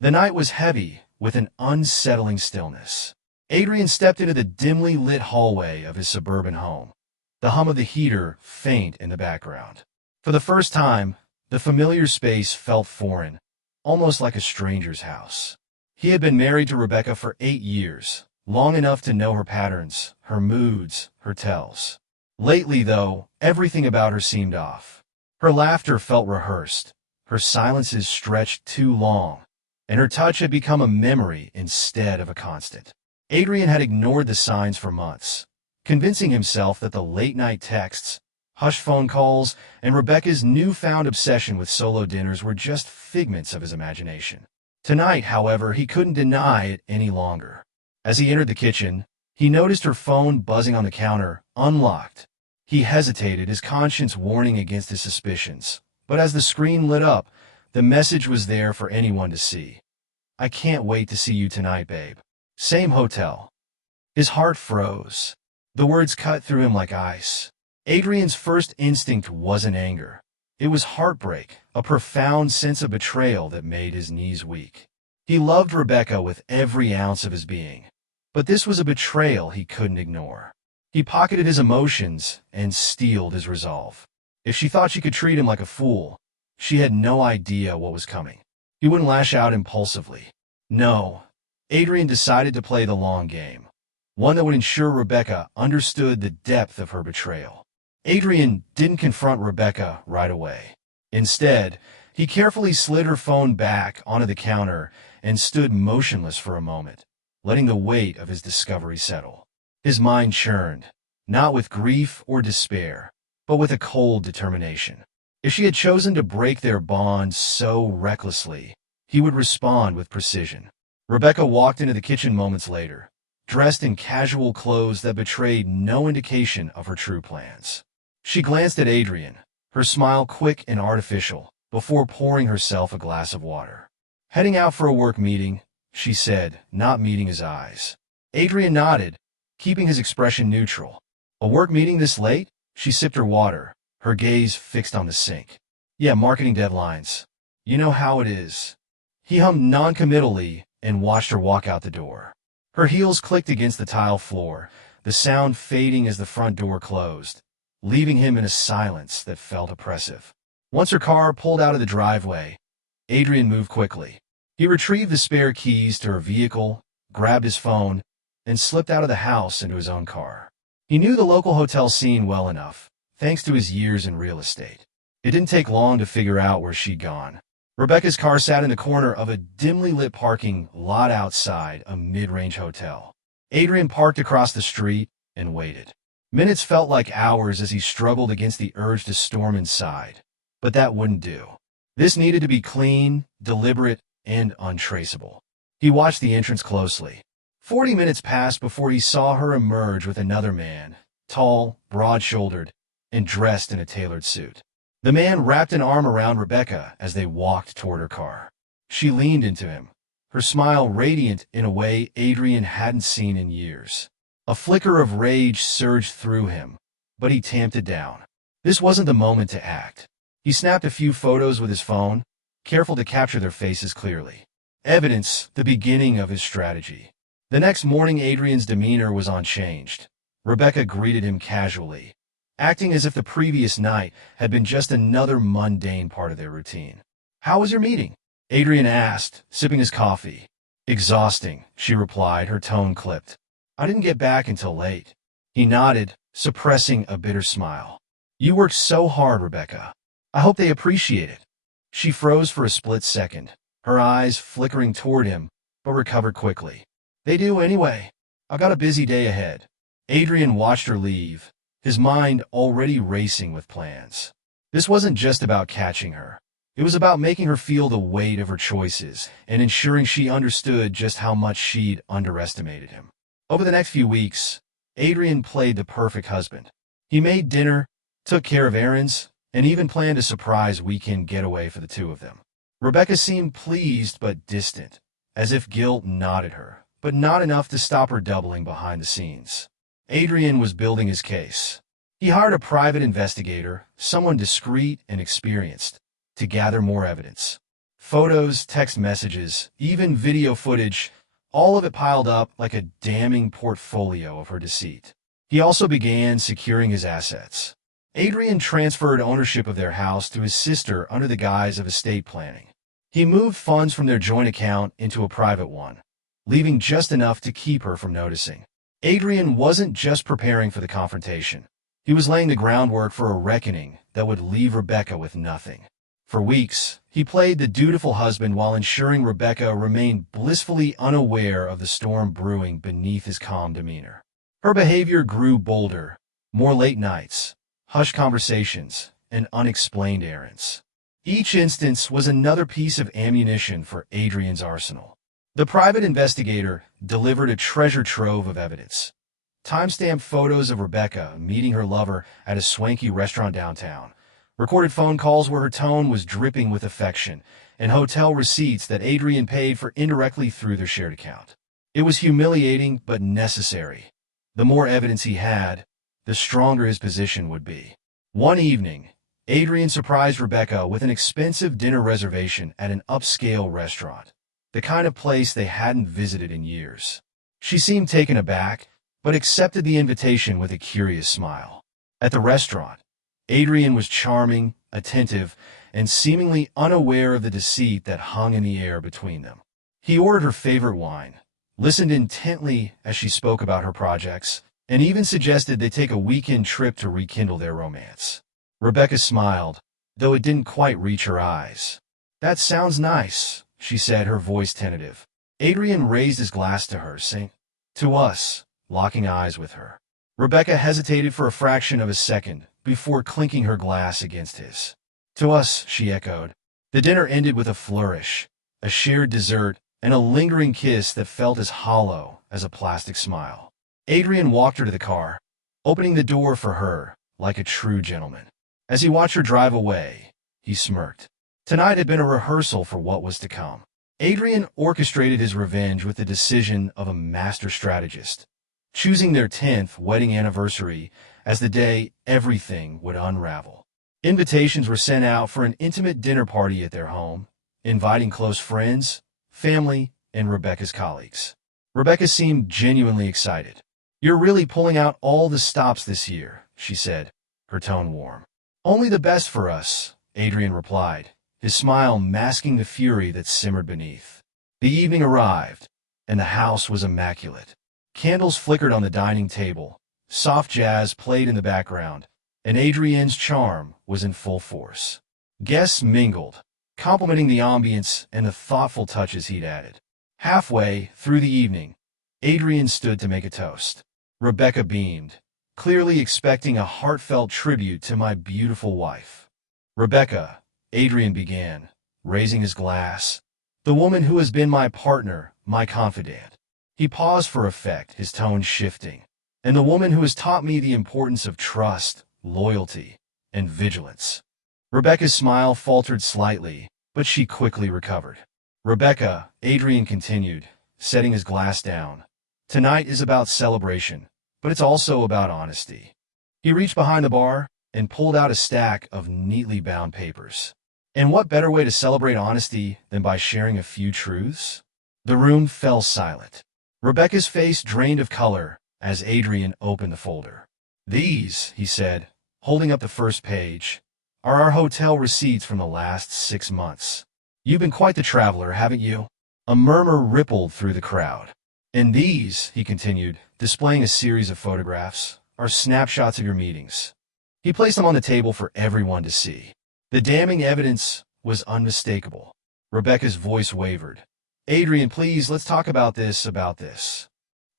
The night was heavy, with an unsettling stillness. Adrian stepped into the dimly lit hallway of his suburban home, the hum of the heater faint in the background. For the first time, the familiar space felt foreign, almost like a stranger's house. He had been married to Rebecca for 8 years, long enough to know her patterns, her moods, her tells. Lately, though, everything about her seemed off. Her laughter felt rehearsed, her silences stretched too long, and her touch had become a memory instead of a constant. Adrian had ignored the signs for months, convincing himself that the late-night texts, hushed phone calls, and Rebecca's newfound obsession with solo dinners were just figments of his imagination. Tonight, however, he couldn't deny it any longer. As he entered the kitchen, he noticed her phone buzzing on the counter, unlocked. He hesitated, his conscience warning against his suspicions. But as the screen lit up, the message was there for anyone to see. "I can't wait to see you tonight, babe. Same hotel." His heart froze. The words cut through him like ice. Adrian's first instinct wasn't anger. It was heartbreak, a profound sense of betrayal that made his knees weak. He loved Rebecca with every ounce of his being. But this was a betrayal he couldn't ignore. He pocketed his emotions and steeled his resolve. If she thought she could treat him like a fool, she had no idea what was coming. He wouldn't lash out impulsively. No, Adrian decided to play the long game, one that would ensure Rebecca understood the depth of her betrayal. Adrian didn't confront Rebecca right away. Instead, he carefully slid her phone back onto the counter and stood motionless for a moment, letting the weight of his discovery settle. His mind churned, not with grief or despair, but with a cold determination. If she had chosen to break their bond so recklessly, he would respond with precision. Rebecca walked into the kitchen moments later, dressed in casual clothes that betrayed no indication of her true plans. She glanced at Adrian, her smile quick and artificial, before pouring herself a glass of water. "Heading out for a work meeting," she said, not meeting his eyes. Adrian nodded, keeping his expression neutral. "A work meeting this late?" She sipped her water, her gaze fixed on the sink. "Yeah, marketing deadlines. You know how it is." He hummed noncommittally and watched her walk out the door. Her heels clicked against the tile floor, the sound fading as the front door closed, leaving him in a silence that felt oppressive. Once her car pulled out of the driveway, Adrian moved quickly. He retrieved the spare keys to her vehicle, grabbed his phone, and slipped out of the house into his own car. He knew the local hotel scene well enough, thanks to his years in real estate. It didn't take long to figure out where she'd gone. Rebecca's car sat in the corner of a dimly lit parking lot outside a mid-range hotel. Adrian parked across the street and waited. Minutes felt like hours as he struggled against the urge to storm inside. But that wouldn't do. This needed to be clean, deliberate, and untraceable. He watched the entrance closely. 40 minutes passed before he saw her emerge with another man, tall, broad-shouldered, and dressed in a tailored suit. The man wrapped an arm around Rebecca as they walked toward her car. She leaned into him, her smile radiant in a way Adrian hadn't seen in years. A flicker of rage surged through him, but he tamped it down. This wasn't the moment to act. He snapped a few photos with his phone, careful to capture their faces clearly. Evidence, the beginning of his strategy. The next morning, Adrian's demeanor was unchanged. Rebecca greeted him casually, acting as if the previous night had been just another mundane part of their routine. "How was your meeting?" Adrian asked, sipping his coffee. "Exhausting," she replied, her tone clipped. "I didn't get back until late." He nodded, suppressing a bitter smile. "You worked so hard, Rebecca. I hope they appreciate it." She froze for a split second, her eyes flickering toward him, but recovered quickly. "They do anyway. I've got a busy day ahead." Adrian watched her leave, his mind already racing with plans. This wasn't just about catching her. It was about making her feel the weight of her choices and ensuring she understood just how much she'd underestimated him. Over the next few weeks, Adrian played the perfect husband. He made dinner, took care of errands, and even planned a surprise weekend getaway for the two of them. Rebecca seemed pleased but distant, as if guilt gnawed her, but not enough to stop her doubling behind the scenes. Adrian was building his case. He hired a private investigator, someone discreet and experienced, to gather more evidence. Photos, text messages, even video footage, all of it piled up like a damning portfolio of her deceit. He also began securing his assets. Adrian transferred ownership of their house to his sister under the guise of estate planning. He moved funds from their joint account into a private one, leaving just enough to keep her from noticing. Adrian wasn't just preparing for the confrontation. He was laying the groundwork for a reckoning that would leave Rebecca with nothing. For weeks, he played the dutiful husband while ensuring Rebecca remained blissfully unaware of the storm brewing beneath his calm demeanor. Her behavior grew bolder, more late nights, hushed conversations, and unexplained errands. Each instance was another piece of ammunition for Adrian's arsenal. The private investigator delivered a treasure trove of evidence. Timestamped photos of Rebecca meeting her lover at a swanky restaurant downtown, recorded phone calls where her tone was dripping with affection, and hotel receipts that Adrian paid for indirectly through their shared account. It was humiliating but necessary. The more evidence he had, the stronger his position would be. One evening, Adrian surprised Rebecca with an expensive dinner reservation at an upscale restaurant, the kind of place they hadn't visited in years. She seemed taken aback, but accepted the invitation with a curious smile. At the restaurant, Adrian was charming, attentive, and seemingly unaware of the deceit that hung in the air between them. He ordered her favorite wine, listened intently as she spoke about her projects, and even suggested they take a weekend trip to rekindle their romance. Rebecca smiled, though it didn't quite reach her eyes. "That sounds nice," she said, her voice tentative. Adrian raised his glass to her, saying, "To us," locking eyes with her. Rebecca hesitated for a fraction of a second before clinking her glass against his. "To us," she echoed. The dinner ended with a flourish, a shared dessert, and a lingering kiss that felt as hollow as a plastic smile. Adrian walked her to the car, opening the door for her like a true gentleman. As he watched her drive away, he smirked. Tonight had been a rehearsal for what was to come. Adrian orchestrated his revenge with the decision of a master strategist, choosing their 10th wedding anniversary as the day everything would unravel. Invitations were sent out for an intimate dinner party at their home, inviting close friends, family, and Rebecca's colleagues. Rebecca seemed genuinely excited. "You're really pulling out all the stops this year," she said, her tone warm. "Only the best for us," Adrian replied, his smile masking the fury that simmered beneath. The evening arrived, and the house was immaculate. Candles flickered on the dining table, soft jazz played in the background, and Adrian's charm was in full force. Guests mingled, complimenting the ambience and the thoughtful touches he'd added. Halfway through the evening, Adrian stood to make a toast. Rebecca beamed, clearly expecting a heartfelt tribute to my beautiful wife. "Rebecca," Adrian began, raising his glass, "the woman who has been my partner, my confidant." He paused for effect, his tone shifting. "And the woman who has taught me the importance of trust, loyalty, and vigilance." Rebecca's smile faltered slightly, but she quickly recovered. "Rebecca," Adrian continued, setting his glass down, "tonight is about celebration, but it's also about honesty." He reached behind the bar and pulled out a stack of neatly bound papers. And what better way to celebrate honesty than by sharing a few truths? The room fell silent. Rebecca's face drained of color as Adrian opened the folder. "These," he said, holding up the first page, "are our hotel receipts from the last 6 months. You've been quite the traveler, haven't you?" A murmur rippled through the crowd. "And these," he continued, displaying a series of photographs, "are snapshots of your meetings." He placed them on the table for everyone to see. The damning evidence was unmistakable. Rebecca's voice wavered. "Adrian, please, let's talk about this.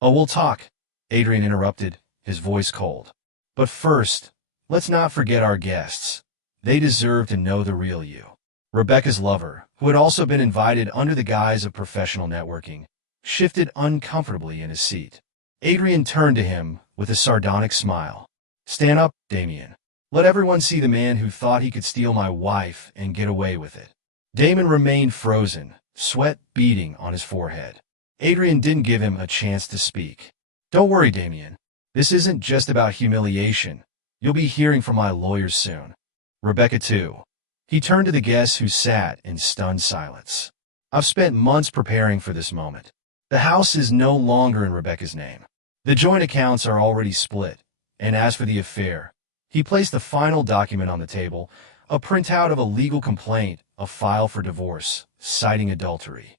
"Oh, we'll talk," Adrian interrupted, his voice cold. "But first, let's not forget our guests. They deserve to know the real you." Rebecca's lover, who had also been invited under the guise of professional networking, shifted uncomfortably in his seat. Adrian turned to him with a sardonic smile. "Stand up, Damien. Let everyone see the man who thought he could steal my wife and get away with it." Damon remained frozen, sweat beading on his forehead. Adrian didn't give him a chance to speak. "Don't worry, Damien. This isn't just about humiliation. You'll be hearing from my lawyers soon. Rebecca, too." He turned to the guests who sat in stunned silence. I've spent months preparing for this moment. The house is no longer in Rebecca's name. The joint accounts are already split. And as for the affair, he placed the final document on the table, a printout of a legal complaint, a file for divorce, citing adultery.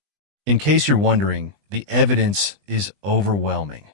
In case you're wondering, the evidence is overwhelming.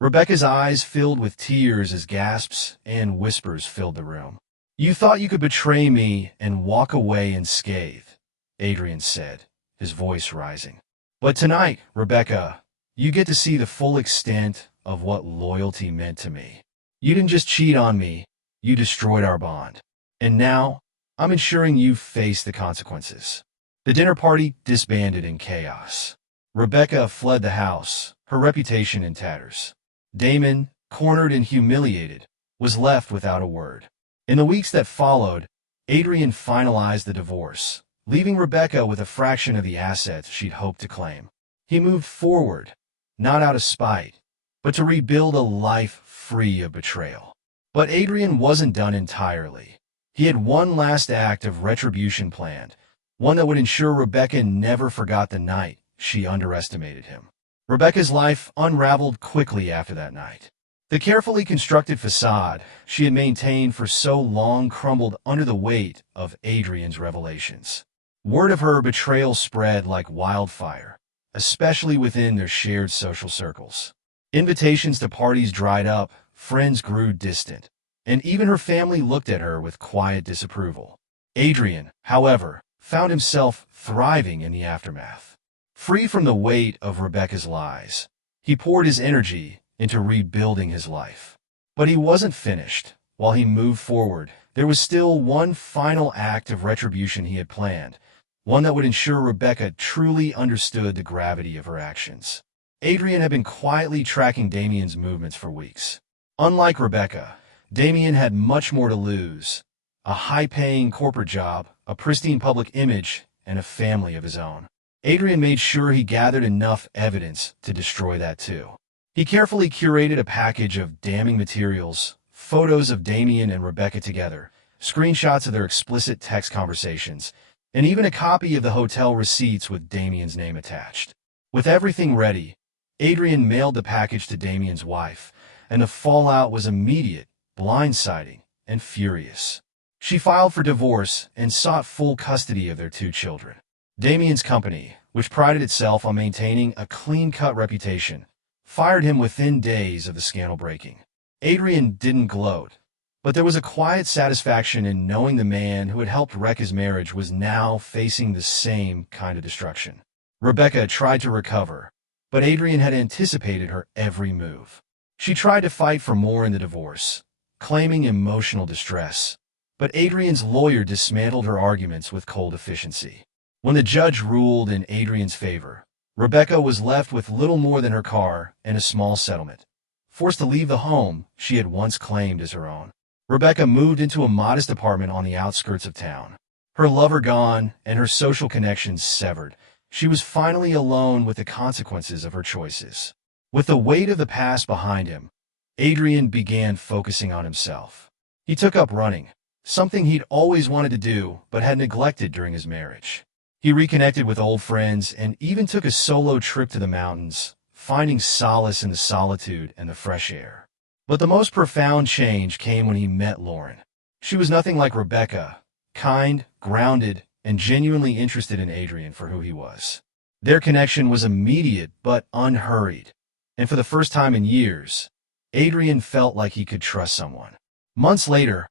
Rebecca's eyes filled with tears as gasps and whispers filled the room. You thought you could betray me and walk away unscathed, Adrian said, his voice rising. But tonight, Rebecca, you get to see the full extent of what loyalty meant to me. You didn't just cheat on me, you destroyed our bond. And now, I'm ensuring you face the consequences. The dinner party disbanded in chaos. Rebecca fled the house, her reputation in tatters. Damon, cornered and humiliated, was left without a word. In the weeks that followed, Adrian finalized the divorce, leaving Rebecca with a fraction of the assets she'd hoped to claim. He moved forward, not out of spite, but to rebuild a life free of betrayal. But Adrian wasn't done entirely. He had one last act of retribution planned, one that would ensure Rebecca never forgot the night she underestimated him. Rebecca's life unraveled quickly after that night. The carefully constructed facade she had maintained for so long crumbled under the weight of Adrian's revelations. Word of her betrayal spread like wildfire, especially within their shared social circles. Invitations to parties dried up, friends grew distant, and even her family looked at her with quiet disapproval. Adrian, however, found himself thriving in the aftermath. Free from the weight of Rebecca's lies, he poured his energy into rebuilding his life. But he wasn't finished. While he moved forward, there was still one final act of retribution he had planned, one that would ensure Rebecca truly understood the gravity of her actions. Adrian had been quietly tracking Damien's movements for weeks. Unlike Rebecca, Damien had much more to lose: a high-paying corporate job, a pristine public image, and a family of his own. Adrian made sure he gathered enough evidence to destroy that too. He carefully curated a package of damning materials, photos of Damien and Rebecca together, screenshots of their explicit text conversations, and even a copy of the hotel receipts with Damien's name attached. With everything ready, Adrian mailed the package to Damien's wife, and the fallout was immediate, blindsiding, and furious. She filed for divorce and sought full custody of their 2 children. Damien's company, which prided itself on maintaining a clean-cut reputation, fired him within days of the scandal breaking. Adrian didn't gloat, but there was a quiet satisfaction in knowing the man who had helped wreck his marriage was now facing the same kind of destruction. Rebecca tried to recover, but Adrian had anticipated her every move. She tried to fight for more in the divorce, claiming emotional distress, but Adrian's lawyer dismantled her arguments with cold efficiency. When the judge ruled in Adrian's favor, Rebecca was left with little more than her car and a small settlement. Forced to leave the home she had once claimed as her own, Rebecca moved into a modest apartment on the outskirts of town. Her lover gone and her social connections severed, she was finally alone with the consequences of her choices. With the weight of the past behind him, Adrian began focusing on himself. He took up running, something he'd always wanted to do but had neglected during his marriage. He reconnected with old friends and even took a solo trip to the mountains, finding solace in the solitude and the fresh air. But the most profound change came when he met Lauren. She was nothing like Rebecca, kind, grounded, and genuinely interested in Adrian for who he was. Their connection was immediate but unhurried, and for the first time in years, Adrian felt like he could trust someone. Months later,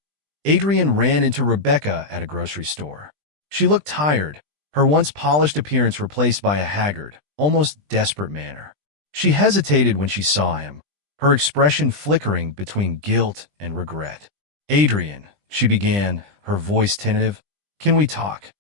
Adrian ran into Rebecca at a grocery store. She looked tired, her once polished appearance replaced by a haggard, almost desperate manner. She hesitated when she saw him, her expression flickering between guilt and regret. Adrian, she began, her voice tentative, can we talk?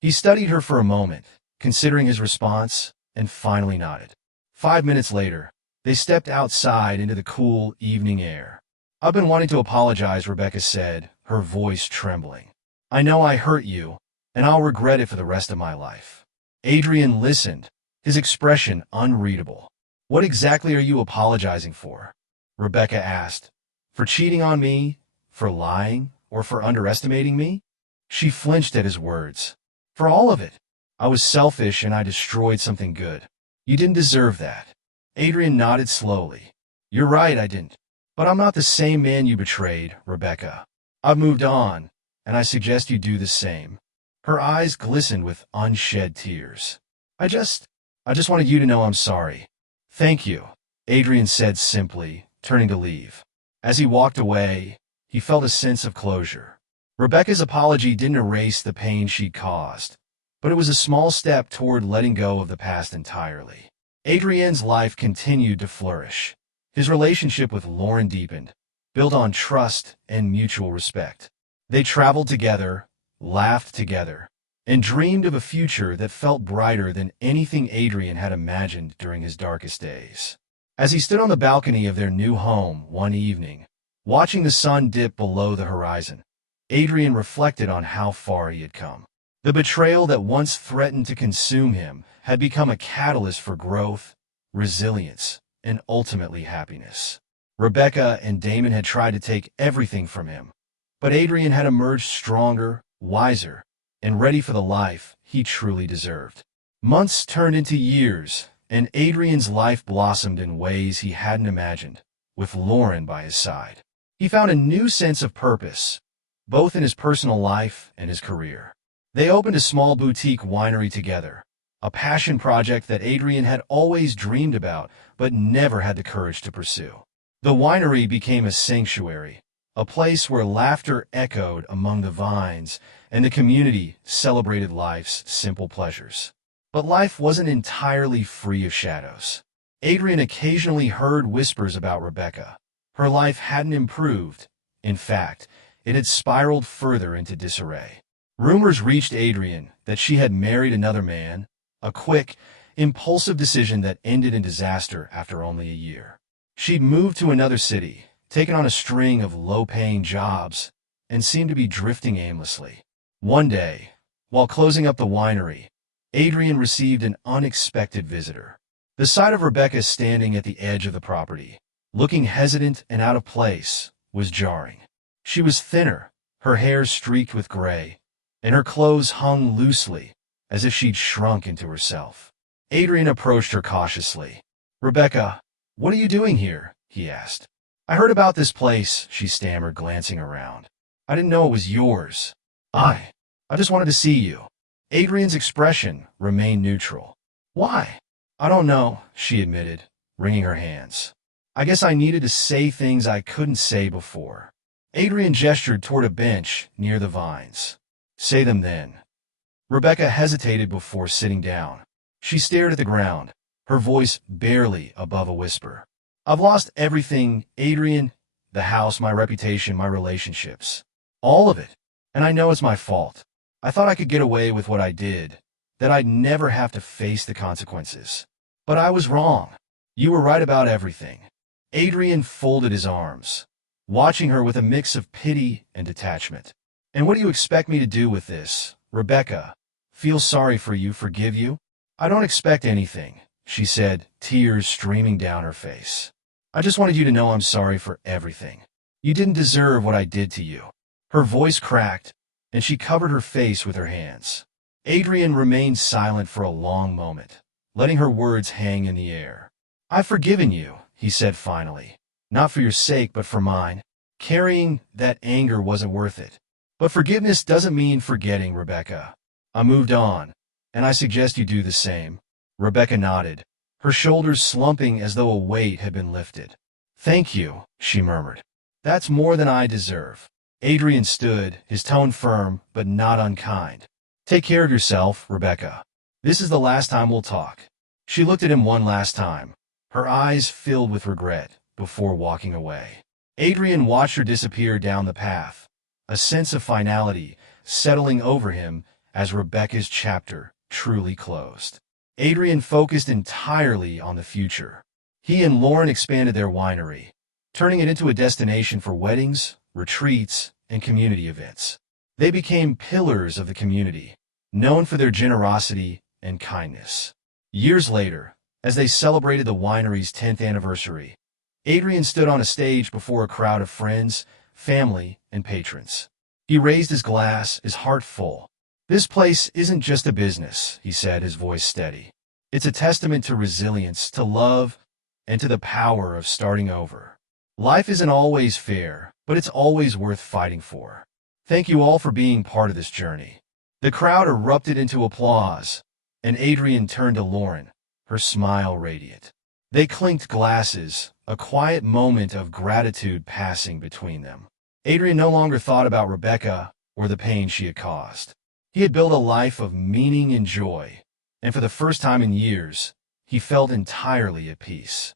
He studied her for a moment, considering his response, and finally nodded. 5 minutes later, they stepped outside into the cool evening air. I've been wanting to apologize, Rebecca said, her voice trembling. I know I hurt you, and I'll regret it for the rest of my life. Adrian listened, his expression unreadable. What exactly are you apologizing for? Rebecca asked. For cheating on me? For lying? Or for underestimating me? She flinched at his words. For all of it. I was selfish and I destroyed something good. You didn't deserve that. Adrian nodded slowly. You're right, I didn't. But I'm not the same man you betrayed, Rebecca. I've moved on, and I suggest you do the same. Her eyes glistened with unshed tears. I just wanted you to know I'm sorry. Thank you, Adrian said simply, turning to leave. As he walked away, he felt a sense of closure. Rebecca's apology didn't erase the pain she'd caused, but it was a small step toward letting go of the past entirely. Adrian's life continued to flourish. His relationship with Lauren deepened, built on trust and mutual respect. They traveled together, laughed together, and dreamed of a future that felt brighter than anything Adrian had imagined during his darkest days. As he stood on the balcony of their new home one evening, watching the sun dip below the horizon, Adrian reflected on how far he had come. The betrayal that once threatened to consume him had become a catalyst for growth, resilience, and ultimately happiness. Rebecca and Damon had tried to take everything from him, but Adrian had emerged stronger, wiser, and ready for the life he truly deserved. Months turned into years, and Adrian's life blossomed in ways he hadn't imagined, with Lauren by his side. He found a new sense of purpose, both in his personal life and his career. They opened a small boutique winery together, a passion project that Adrian had always dreamed about but never had the courage to pursue. The winery became a sanctuary, a place where laughter echoed among the vines and the community celebrated life's simple pleasures. But life wasn't entirely free of shadows. Adrian occasionally heard whispers about Rebecca. Her life hadn't improved. In fact, it had spiraled further into disarray. Rumors reached Adrian that she had married another man, a quick, impulsive decision that ended in disaster after only a year. She'd moved to another city, taken on a string of low-paying jobs, and seemed to be drifting aimlessly. One day, while closing up the winery, Adrian received an unexpected visitor. The sight of Rebecca standing at the edge of the property, looking hesitant and out of place, was jarring. She was thinner, her hair streaked with gray, and her clothes hung loosely, as if she'd shrunk into herself. Adrian approached her cautiously. "Rebecca, what are you doing here?" he asked. "I heard about this place," she stammered, glancing around. "I didn't know it was yours. I just wanted to see you." Adrian's expression remained neutral. "Why?" "I don't know," she admitted, wringing her hands. "I guess I needed to say things I couldn't say before." Adrian gestured toward a bench near the vines. "Say them then." Rebecca hesitated before sitting down. She stared at the ground, her voice barely above a whisper. "I've lost everything, Adrian. The house, my reputation, my relationships. All of it. And I know it's my fault. I thought I could get away with what I did, that I'd never have to face the consequences. But I was wrong. You were right about everything." Adrian folded his arms, watching her with a mix of pity and detachment. "And what do you expect me to do with this, Rebecca? Feel sorry for you, forgive you?" "I don't expect anything," she said, tears streaming down her face. "I just wanted you to know I'm sorry for everything. You didn't deserve what I did to you." Her voice cracked, and she covered her face with her hands. Adrian remained silent for a long moment, letting her words hang in the air. "I've forgiven you," he said finally. "Not for your sake, but for mine. Carrying that anger wasn't worth it. But forgiveness doesn't mean forgetting, Rebecca. I moved on, and I suggest you do the same." Rebecca nodded, her shoulders slumping as though a weight had been lifted. "Thank you," she murmured. "That's more than I deserve." Adrian stood, his tone firm but not unkind. "Take care of yourself, Rebecca. This is the last time we'll talk." She looked at him one last time, her eyes filled with regret, before walking away. Adrian watched her disappear down the path, a sense of finality settling over him as Rebecca's chapter truly closed. Adrian focused entirely on the future. He and Lauren expanded their winery, turning it into a destination for weddings, retreats, and community events. They became pillars of the community, known for their generosity and kindness. Years later, as they celebrated the winery's 10th anniversary, Adrian stood on a stage before a crowd of friends, family, and patrons. He raised his glass, his heart full. "This place isn't just a business," he said, his voice steady. "It's a testament to resilience, to love, and to the power of starting over. Life isn't always fair, but it's always worth fighting for. Thank you all for being part of this journey." The crowd erupted into applause, and Adrian turned to Lauren, her smile radiant. They clinked glasses, a quiet moment of gratitude passing between them. Adrian no longer thought about Rebecca or the pain she had caused. He had built a life of meaning and joy, and for the first time in years, he felt entirely at peace.